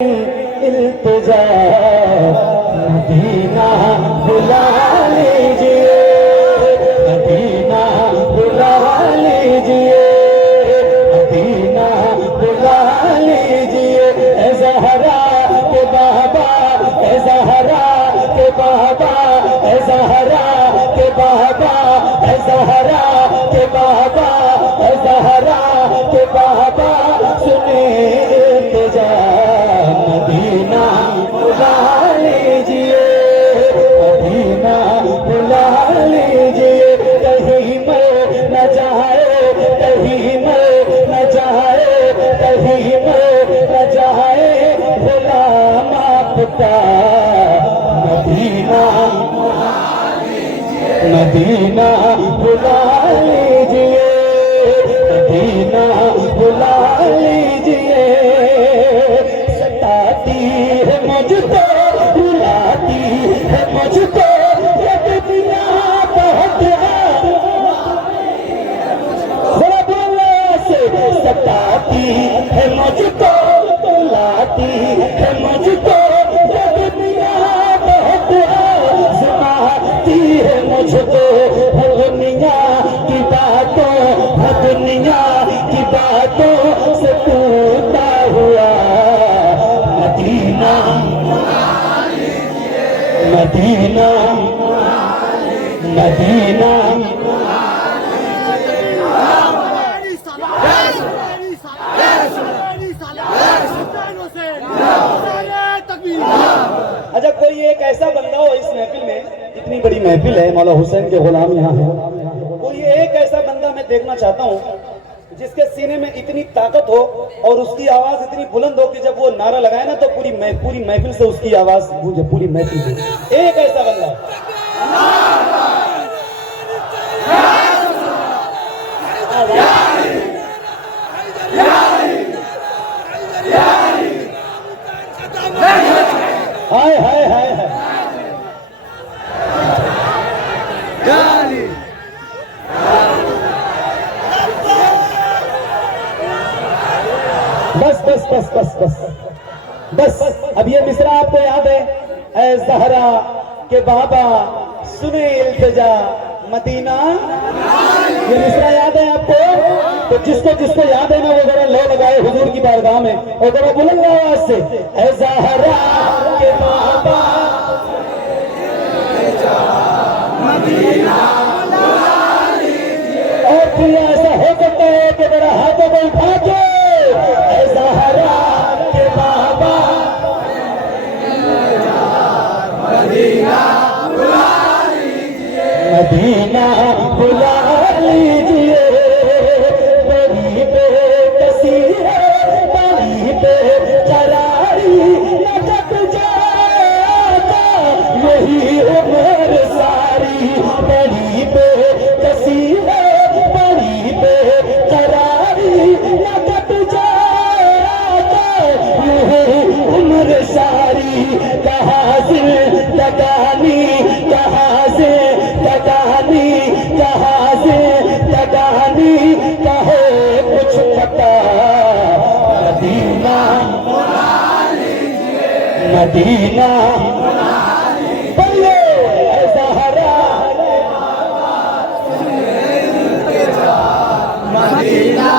इल्तिजा Medina बुला लीजिए, Medina बुला लीजिए, मदीना बुला लीजिए। ए ज़हरा के बाबा, ए ज़हरा के बाबा, ए ज़हरा के बाबा, ए ज़हरा के बाबा, ए ज़हरा के बाबा, सुने इल्तिजा मदीना बुला लीजिए, मदीना बुला लीजिए। कहीं मैं न जाए, कहीं मैं न जाए, कहीं मैं न जाए गुलाम आपका, मदीना मदीना बुला लीजिए, मदीना बुला लीजिए। सताती है मुझको, रुलाती है मुझको, ये दुनिया बहुत बड़ा बोलने से। सताती है मुझको, रुलाती है मुझको, ये दुनिया बहुत सुनाती है मुझको दुनिया की बातों, दुनिया की बातों से टूटा हुआ मदीना, मदीना मदीना। अच्छा, कोई एक ऐसा बंदा हो इस महफिल में, इतनी बड़ी महफिल है, मौला हुसैन के गुलाम यहाँ है, कोई एक ऐसा बंदा मैं देखना चाहता हूँ जिसके सीने में इतनी ताकत हो और उसकी आवाज इतनी बुलंद हो कि जब वो नारा लगाए ना तो पूरी महफिल से उसकी आवाज गूंजे, पूरी महफिल से। एक ऐसा बंदा हाय हाय हाय हाय। बस बस बस बस बस बस। अब ये मिसरा आपको याद है, ऐ ज़हरा के बाबा सुने इल्तिजा मदीना, ये मिसरा याद है आपको? तो जिसको जिसको याद है ना वो जरा लो लगाए हुजूर की बारगाह में और जरा बुलंद आवाज से ऐ ज़हरा के बाबा और फिर ऐसा हो सकता है कि जरा हाथों को उठा के ऐ ज़हरा के बाबा मदीना बुला लीजिए, मदीना बुला लीजिए। बड़ी बेकसी है, बड़ी बेकरारी, लटक जाता यही उम्र सारी। बड़ी बेकसी है, बड़ी बेकरारी, लटक जाता यही उम्र सारी। कहाँ से लगानी, कहाँ से लगानी, कहाँ से लगानी, कहे कुछ पता। मदीना मदीना बोलो ऐ ज़हरा मदीना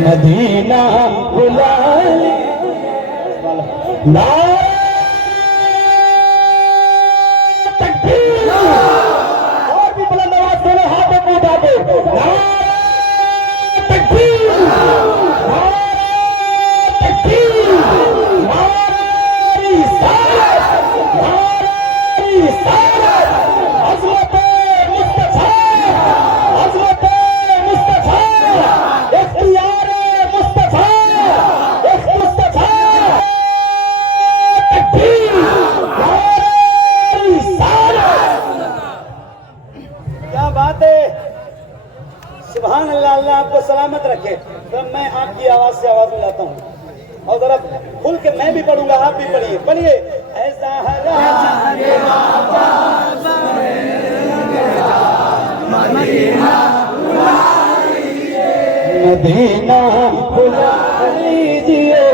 मदीना बुला लीजिए। तकबीर और भी बुलंद आवाज से हाथों को उठा दो। तकबीर, तकबीर, हमारी सारत, हमारी सारत, अज़मत-ए मुस्तफ़ा, अज़मत-ए मुस्तफ़ा, इख्तियार-ए मुस्तफ़ा, मुस्तफ़ा। तकबीर, हमारी सारत। क्या बात है, सुभान अल्लाह। अल्लाह आपको सलामत रखे। तो मैं आपकी आवाज से आवाज मिलाता हूँ और जरा खुल के मैं भी पढ़ूंगा, आप भी पढ़िए। पढ़िए ऐसा मदीना बुला लीजिए,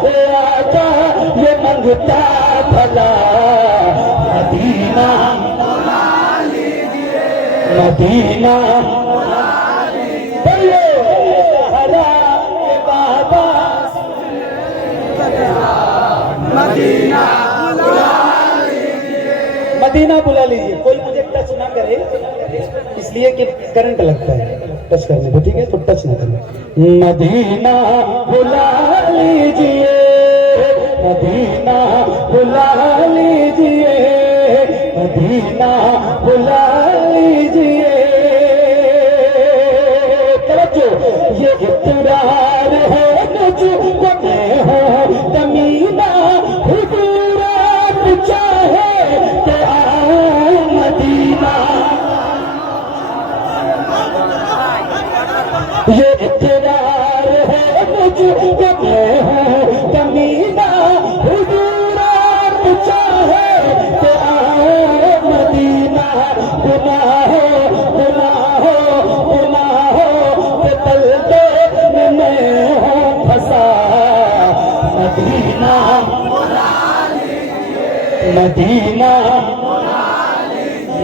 ए आका ये मंगता भला मदीना मदीना बोलो ज़हरा के बाबा मदीना मदीना बुला लीजिए। कोई मुझे टच ना करे इसलिए कि करंट लगता है टच करने को, ठीक है, तो टच ना करना। मदीना बुला लीजिए मदीना बुला लीजिए मदीना बुला लीजिए। ये इक़रार है मुझको मैं हूँ कमीना हुजूरात चाहे तो आओ मदीना। ये इक़रार है मुझको मैं हूँ कमीना हुजूरात चाहे तो आओ मदीना। गुनाहों के तलते में मैं हूँ फंसा मदीना मदीना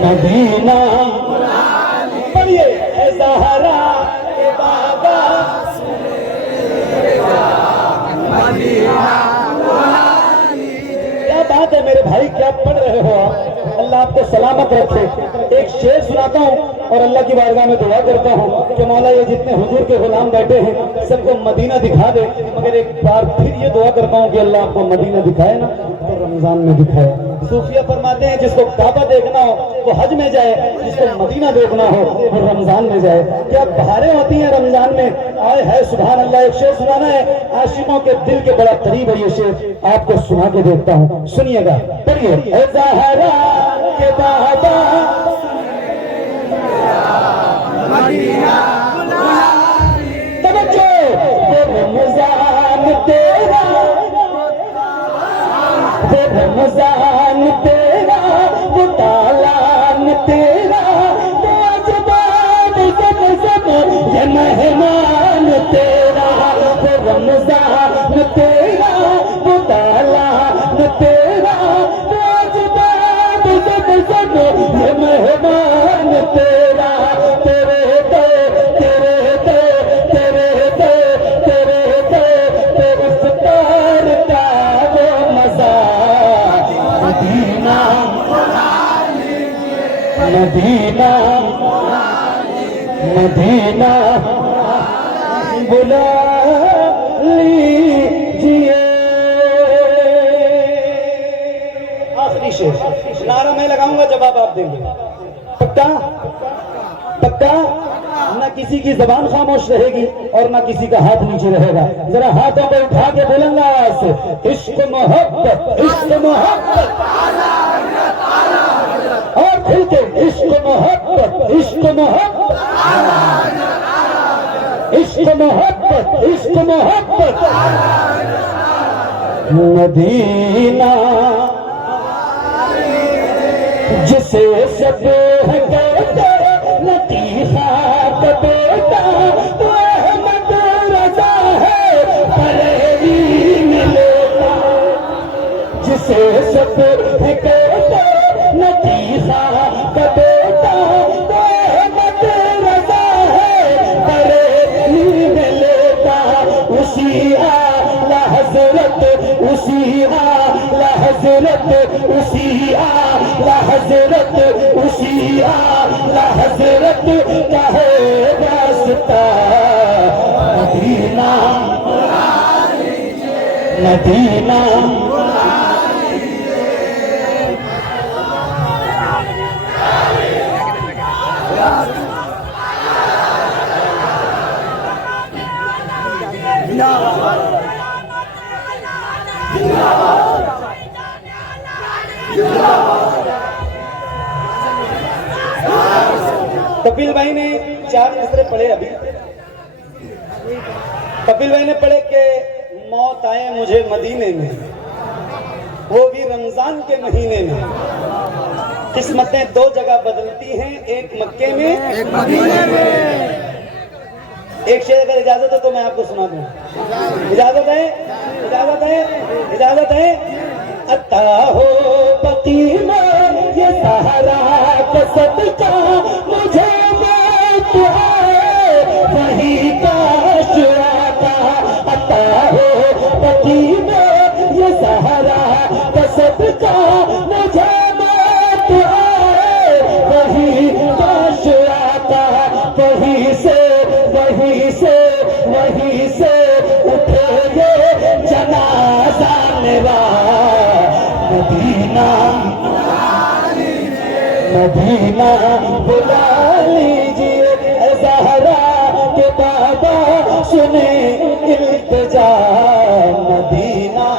मदीना। पढ़िए ए ज़हरा के बाबा क्या बात है मेरे भाई, क्या पढ़ रहे हो आप? अल्लाह आपको सलामत रखे। एक शेर सुनाता हूँ और अल्लाह की बारगाह में दुआ करता हूँ कि मौला ये जितने हुजूर के गुलाम बैठे हैं सबको मदीना दिखा दे। मगर एक बार फिर ये दुआ करता हूँ कि अल्लाह आपको मदीना दिखाए ना तो रमजान में दिखाए। सूफिया फरमाते हैं जिसको काबा देखना हो वो हज में जाए, जिसको मदीना देखना हो वो रमजान में जाए। क्या बहारें होती हैं रमजान में, आए है सुभान अल्लाह। एक शेर सुनाना है, आशिकों के दिल के बड़ा करीब है ये शेर, आपको सुना के देखता हूँ, सुनिएगा। पढ़िए ए ज़हरा के बाबा मदीना तवज्जो वो रमजान तेरा वो रमजान तेरा वो तालान तेरा वो अजबान ज़म ये मेहमान तेरा वो रमजान तेरा वो तालान तेरा वो अजबान ज़म ये मेहमान तेरा। तेरे तो तेरे तो तेरे तो तेरे तो तेरे इफ्तार का वो मजा मदीना मदीना मदीना बुला लीजिए। आखिरी शेर नारा मैं लगाऊंगा, जवाब आप देंगे। पक्का पक्का? ना किसी की जबान खामोश रहेगी और ना किसी का हाथ नीचे रहेगा। जरा हाथों को उठा के बुलंद आवाज से इश्क मोहब्बत और फिर के इश्क मोहब्बत इश्क मोहब्बत इश्क मोहब्बत इश्क मोहब्बत मदीना जिसे सब कहते लतीफा का बेटा वो अहमद रजा है बरेली में लेता। जिसे सब कहते लतीफा का बेटा वो अहमद रजा है बरेली में लेता। उसी आला हजरत उसी आला हजरत उसी आला हजरत उसी आला हजरत का है रास्ता मदीना मदीना। कपिल भाई ने 4 मिसरे पढ़े अभी। कपिल भाई ने पढ़े कि मौत आए मुझे मदीने में, वो भी रमजान के महीने में। किस्मतें 2 जगह बदलती हैं, एक मक्के में एक मदीने में। एक शेर अगर इजाजत हो तो मैं आपको सुना दूं। इजाजत है? इजाजत है, इजाजत है। अता हो बकी में ये सहारा का सदका, मुझे मौत आए वही काश आता। अता हो बकी में ये सहारा का सदका, मुझे मौत आए वही काश आता। वहीं से उठे ये जनाजा मेरा, मदीना मदीना बुला लीजिए। ऐ ज़हरा के बाबा सुने इल्तिजा, मदीना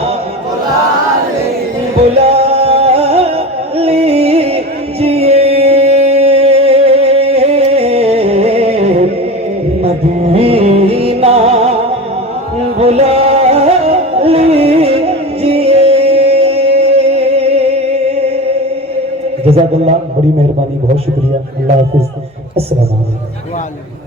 बुला लीजिए। मदीना बुला लीजिए। जज़ाकल्लाह, बड़ी मेहरबानी, बहुत शुक्रिया। अल्लाह हाफिज़। अस्सलाम वालेकुम।